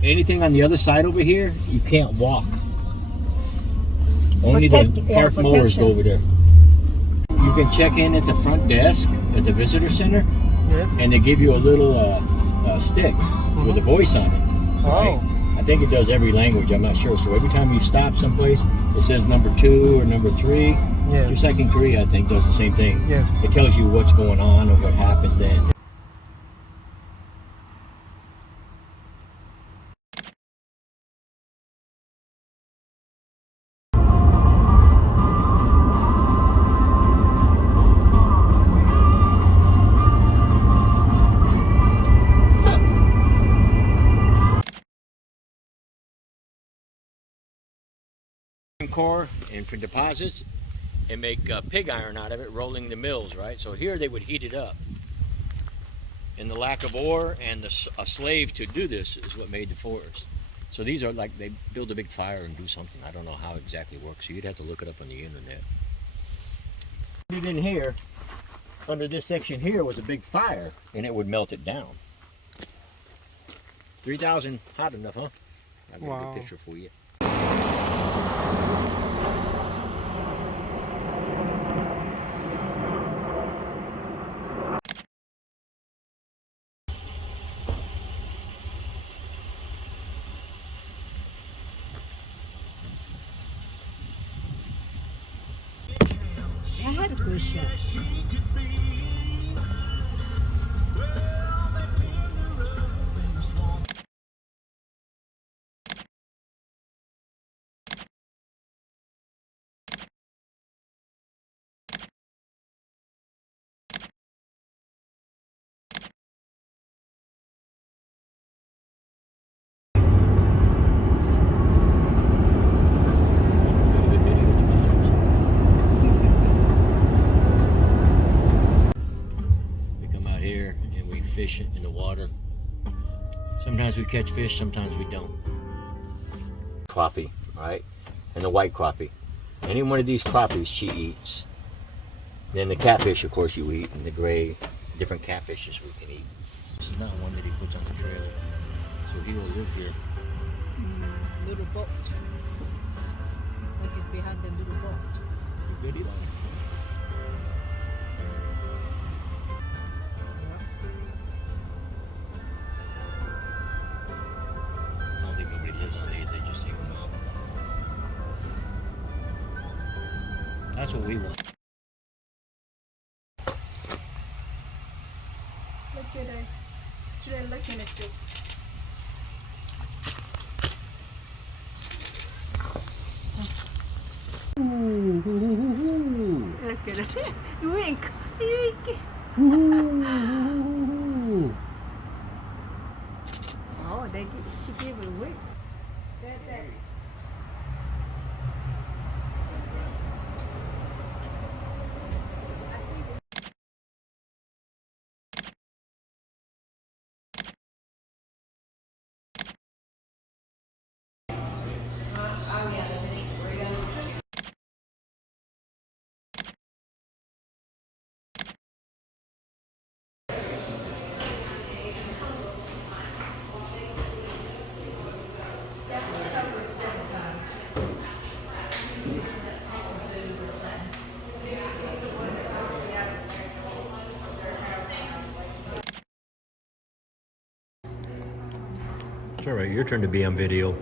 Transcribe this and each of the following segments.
Anything on the other side over here, you can't walk. Only the park mowers go over there. You can check in at the front desk at the visitor center, Yes. and they give you a little stick with a voice on it. Right? I think it does every language. I'm not sure. So every time you stop someplace, it says number 2 or number 3. Yes. Just like in Korea, I think does the same thing. Yes. It tells you what's going on or what happened then. Core and for deposits and make pig iron out of it, rolling the mills, right? So here they would heat it up, and the lack of ore and a slave to do this is what made the forest. So these are like they build a big fire and do something. I don't know how it exactly works, so you'd have to look it up on the internet. Put it in here, under this section here was a big fire, and it would melt it down. 3,000 hot enough, huh? I'll get a picture for you. Fish in the water. Sometimes we catch fish, sometimes we don't. Crappie, right? And the white crappie. Any one of these crappies she eats. Then the catfish, of course, you eat, and the gray, different catfishes we can eat. This is not one that he puts on the trailer, so he will live here. Little boat. Like it behind the little boat. Video. That's what we want. Look at it. Still looking at you. Look at it. Wink. Wink. Oh, she gave a wink. It's all right, your turn to be on video.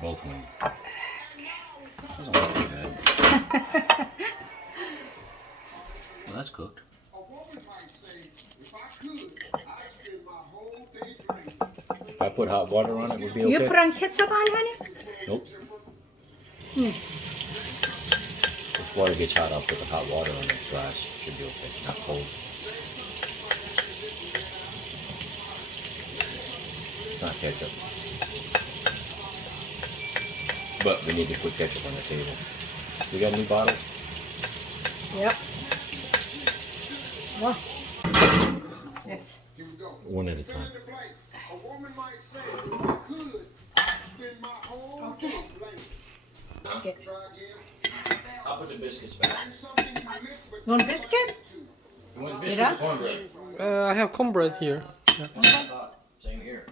Both win. Doesn't look too bad. Well, that's cooked. If I put hot water on it, would be okay? You put on ketchup on, honey? Nope. If water gets hot, I'll put the hot water on the glass. Should be okay. It's not cold. It's not ketchup. But we need to put ketchup on the table. We got a new bottle? Yep. One. Yes. Here we go. One at a Fill time. in the blank. A woman might say, if I could, spend my whole Okay. day blank. Okay. Try again. I'll put the biscuits back. Do something you live, but You want biscuit? You want biscuit biscuit or or cornbread? I have cornbread here. Same here.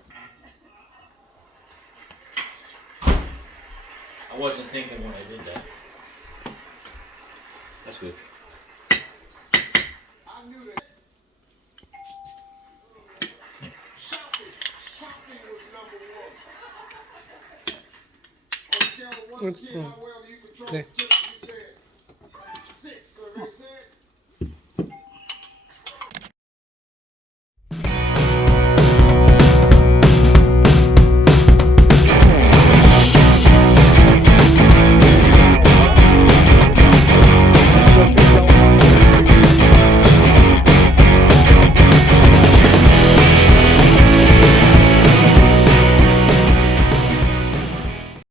I wasn't thinking when I did that. That's good. I knew that. Shopping. Shopping was number one. On a scale of 1 to 10, how well do you control Okay. the